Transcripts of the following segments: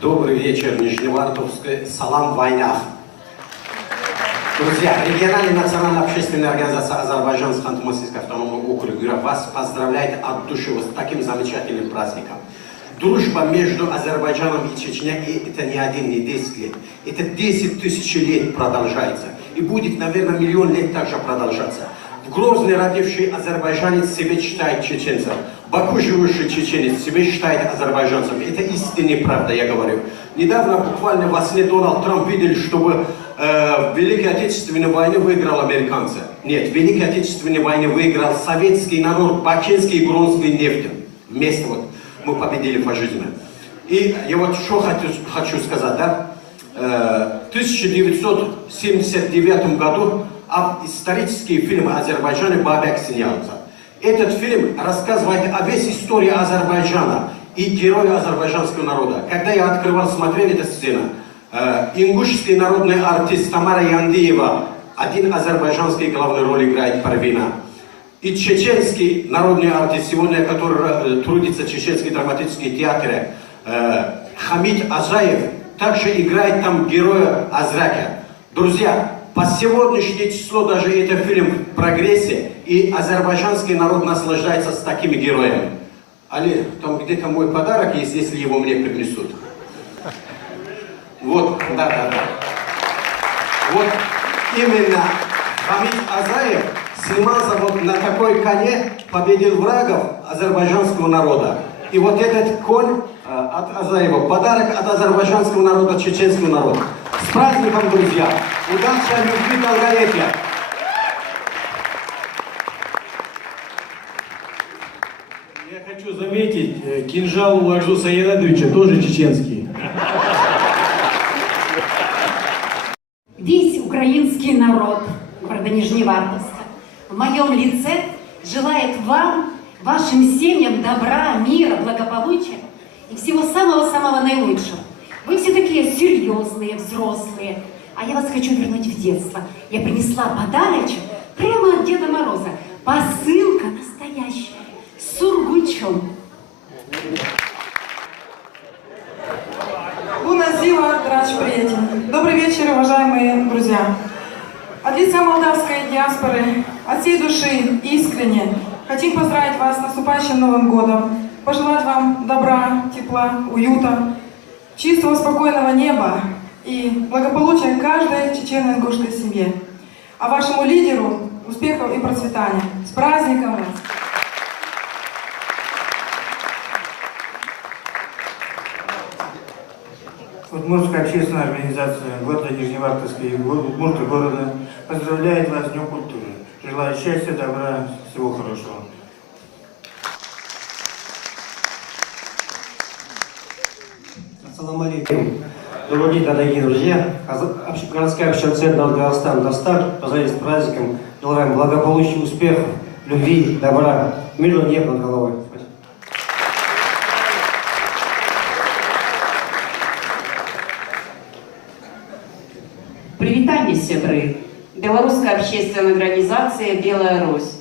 Добрый вечер, Нижневартовск. Салам, война. Друзья, региональная национальная общественная организация Азербайджанского Ханты-Мансийского автономного округа вас поздравляет от души с таким замечательным праздником. Дружба между Азербайджаном и Чечней это не 1, не 10 лет. Это 10 тысяч лет продолжается. И будет, наверное, миллион лет также продолжаться. В Грозный родивший азербайджанец себя считает чеченцем. Баку живущий чеченец себя считает азербайджанцем. Это истинная правда, я говорю. Недавно буквально во сне Дональд Трамп видел, чтобы в Великой Отечественной войне выиграл американцы. Нет, в Великой Отечественной войне выиграл советский народ, бакинский и гронский нефть. Вместе вот мы победили фашизм. И я вот что хочу сказать, да? В 1979 году исторический фильм о Азербайджане «Бабек» снялся. Этот фильм рассказывает о весь истории Азербайджана и героя азербайджанского народа. Когда я открывал, смотрел эту сцену, ингушский народный артист Тамара Яндиева, один азербайджанский главную роль играет Парвина. И чеченский народный артист, сегодня, который трудится в чеченском драматическом театре, Хамид Азаев, также играет там героя Азрака. Друзья, по сегодняшнее число даже этот фильм в прогрессе, и азербайджанский народ наслаждается с такими героями. Али, там где-то мой подарок есть, если его мне принесут. Вот, да. Вот именно Хамид Азаев снимался вот на такой коне, победил врагов азербайджанского народа. И вот этот конь от Азаева, подарок от азербайджанского народа, чеченского народа. С праздником, друзья! Удачи, любви, долголетия! Я хочу заметить, кинжал у Ажуса Янадовича тоже чеченский. Весь украинский народ города Нижневартовска в моем лице желает вам, вашим семьям добра, мира, благополучия и всего самого-самого наилучшего. Вы все такие серьезные, взрослые, а я вас хочу вернуть в детство. Я принесла подарочек прямо от Деда Мороза. Посылка настоящая, с сургучом. Буназива, драч, приятель. Добрый вечер, уважаемые друзья. От лица молдавской диаспоры, от всей души, искренне хотим поздравить вас с наступающим Новым годом, пожелать вам добра, тепла, уюта, чистого, спокойного неба и благополучия каждой чечено-ингушской семье. А вашему лидеру успехов и процветания. С праздником вас! Удмуртская общественная организация города Нижневартовска и Удмуртского города поздравляет вас с Днем культуры. Желаю счастья, добра, всего хорошего. Ассаламу алейкум. Добрый день, дорогие друзья. Городская общественная центр Казахстан Достар поздравляет с праздником. Желаем благополучия, успехов, любви, добра, мирного неба над головой. Привитание, сябры! Белорусская общественная организация «Белая Русь».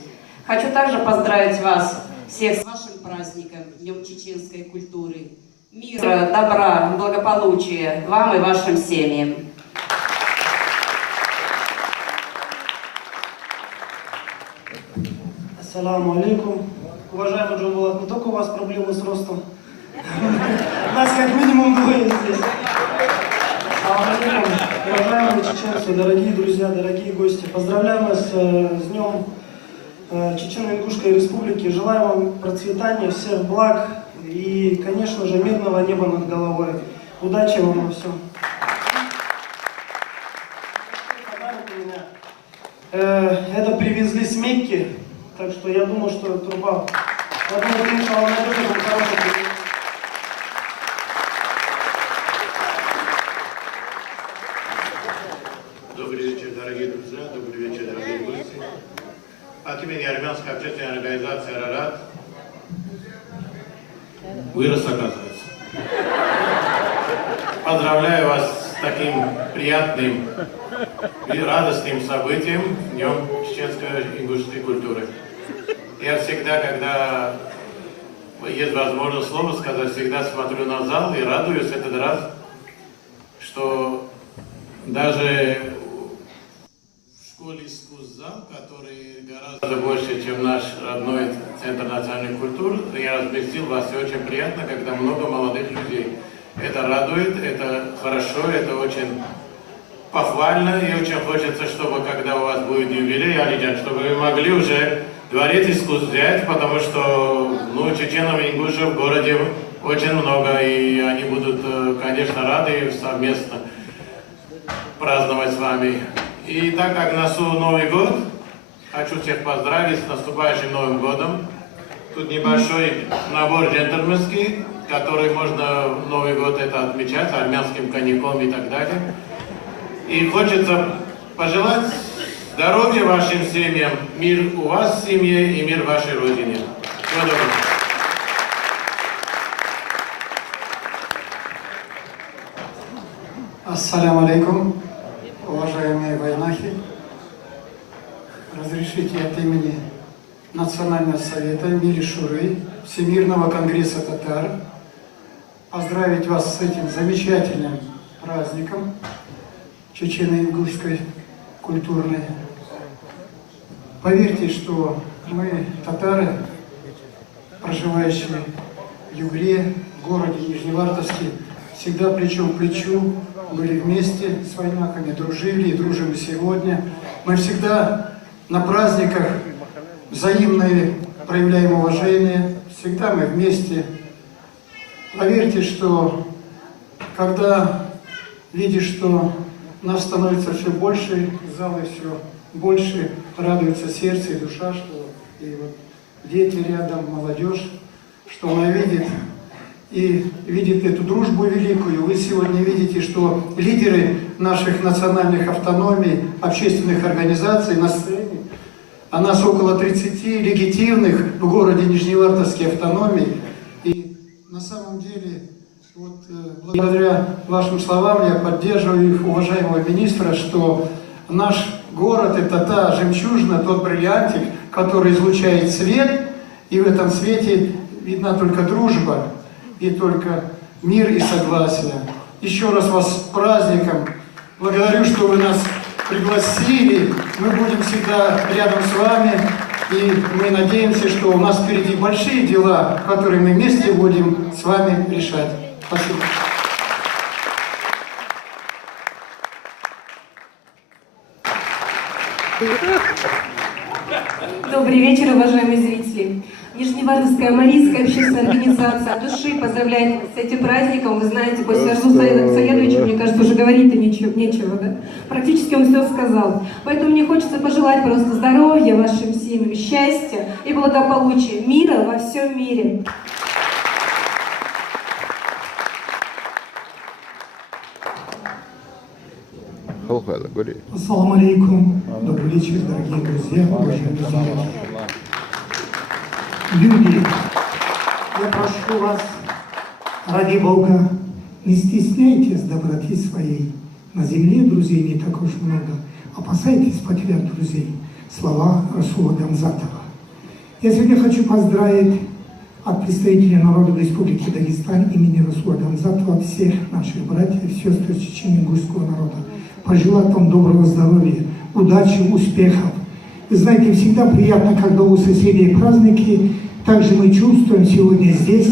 Хочу также поздравить вас всех с вашим праздником, Днем чеченской культуры. Мира, добра, благополучия вам и вашим семьям. Ассаламу алейкум. Уважаемый Джамбулат, не только у вас проблемы с ростом. У нас как минимум двое здесь. Уважаемые чеченцы, дорогие друзья, дорогие гости, поздравляем вас с Днем Чечено-Ингушской Республики. Желаю вам процветания, всех благ и, конечно же, мирного неба над головой. Удачи вам во всем. Это привезли с Мекки, так что я думаю, что труба. Я думаю, что он найдет этот хороший подарок. Добрый вечер, дорогие друзья, добрый вечер, дорогие гости. От имени армянской общественной организации «Арарат» вырос, оказывается. Поздравляю вас с таким приятным и радостным событием, Днем чеченской ингушской культуры. Я всегда, когда есть возможность слово сказать, всегда смотрю на зал и радуюсь этот раз, что даже в школе искусств зал, который гораздо больше, чем наш родной Центр национальной культуры, я разместил вас, и очень приятно, когда много молодых людей. Это радует, это хорошо, это очень похвально, и очень хочется, чтобы когда у вас будет юбилей, Алиджан, чтобы вы могли уже Дворец искусств взять, потому что, ну, чеченов и ингушев в городе очень много, и они будут, конечно, рады совместно праздновать с вами. И так как носу Новый год, хочу всех поздравить с наступающим Новым годом. Тут небольшой набор джентльменский, который можно в Новый год это отмечать армянским коньяком и так далее. И хочется пожелать здоровья вашим семьям, мир у вас в семье и мир в вашей родине. Всего доброго. Ассаляму алейкум, уважаемые вайнахи. Разрешите от имени Национального совета Мили Шуры Всемирного конгресса татар поздравить вас с этим замечательным праздником чечено-ингушской культурной. Поверьте, что мы, татары, проживающие в Югре, в городе Нижневартовске, всегда плечом к плечу были вместе с вайнахами, дружили и дружим и сегодня. Мы всегда на праздниках взаимное проявляем уважение, всегда мы вместе. Поверьте, что когда видишь, что нас становится все больше, залы все больше, радуется сердце и душа, что и вот дети рядом, молодежь, что она видит и видит эту дружбу великую. Вы сегодня видите, что лидеры наших национальных автономий, общественных организаций на сцене, а нас около 30 легитимных в городе Нижневартовске автономий. И на самом деле, вот, благодаря вашим словам я поддерживаю уважаемого министра, что наш город – это та жемчужина, тот бриллиантик, который излучает свет, и в этом свете видна только дружба, и только мир и согласие. Еще раз вас с праздником. Благодарю, что вы нас пригласили. Мы будем всегда рядом с вами. И мы надеемся, что у нас впереди большие дела, которые мы вместе будем с вами решать. Спасибо. Добрый вечер, уважаемые зрители. Нижневартовская Марийская общественная организация от души поздравляет с этим праздником. Вы знаете, после Арзу Саедовича, мне кажется, уже говорить-то нечего, да? Практически он все сказал. Поэтому мне хочется пожелать просто здоровья вашим семьям, счастья и благополучия, мира во всем мире. Ассаламу алейкум. Добрый вечер, дорогие друзья, уважаемые зрители. Люди, я прошу вас, ради Бога, не стесняйтесь доброты своей. На земле друзей не так уж много. Опасайтесь потерять друзей. Слова Расула Гамзатова. Я сегодня хочу поздравить от представителей народа Республики Дагестан имени Расула Гамзатова всех наших братьев и сестер чечено-ингушского народа. Пожелать вам доброго здоровья, удачи, успехов. Вы знаете, всегда приятно, когда у соседей праздники. Также мы чувствуем сегодня здесь,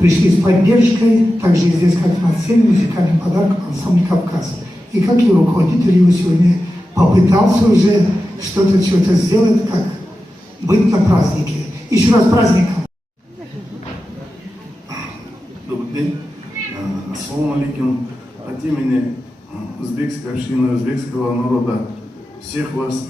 пришли с поддержкой, также здесь, как на сцене, музыкальный подарок ансамбль «Кавказ». И как и руководитель его сегодня попытался уже что-то сделать, как быть на празднике. Еще раз праздником. Добрый день. Ассаламу алейкум. От имени узбекской общины, узбекского народа всех вас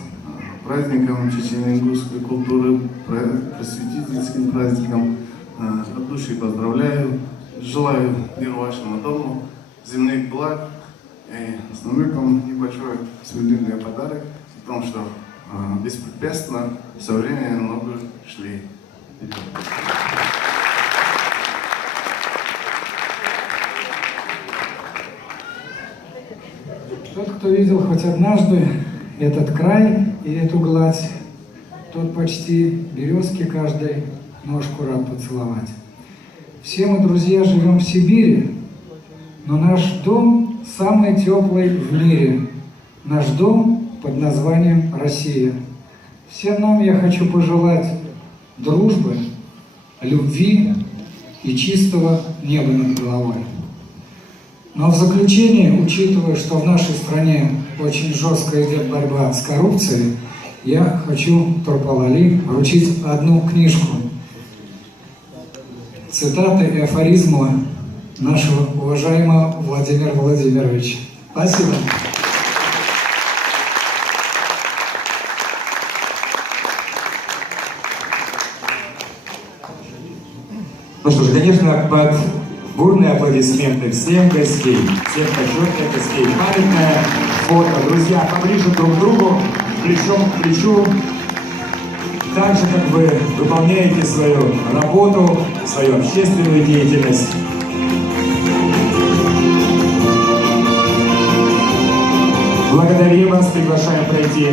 праздником чечено-ингушской культуры, просветительским праздником от души поздравляю. Желаю мира вашему дому, земных благ. И с намеком небольшой суверенный подарок, потому что беспрепятственно со временем много шли. Тот, кто видел хоть однажды этот край и эту гладь, тот почти березки каждой ножку рад поцеловать. Все мы, друзья, живем в Сибири, но наш дом самый теплый в мире. Наш дом под названием Россия. Всем нам я хочу пожелать дружбы, любви и чистого неба над головой. Но в заключение, учитывая, что в нашей стране очень жестко идет борьба с коррупцией, я хочу Турпал-Али вручить одну книжку. Цитаты и афоризмы нашего уважаемого Владимира Владимировича. Спасибо. Ну что ж, конечно, под бурные аплодисменты всем гостей, всем почетных гостей, памятное фото. Друзья, поближе друг к другу, плечом к плечу. Так же, как вы выполняете свою работу, свою общественную деятельность. Благодарим вас, приглашаем пройти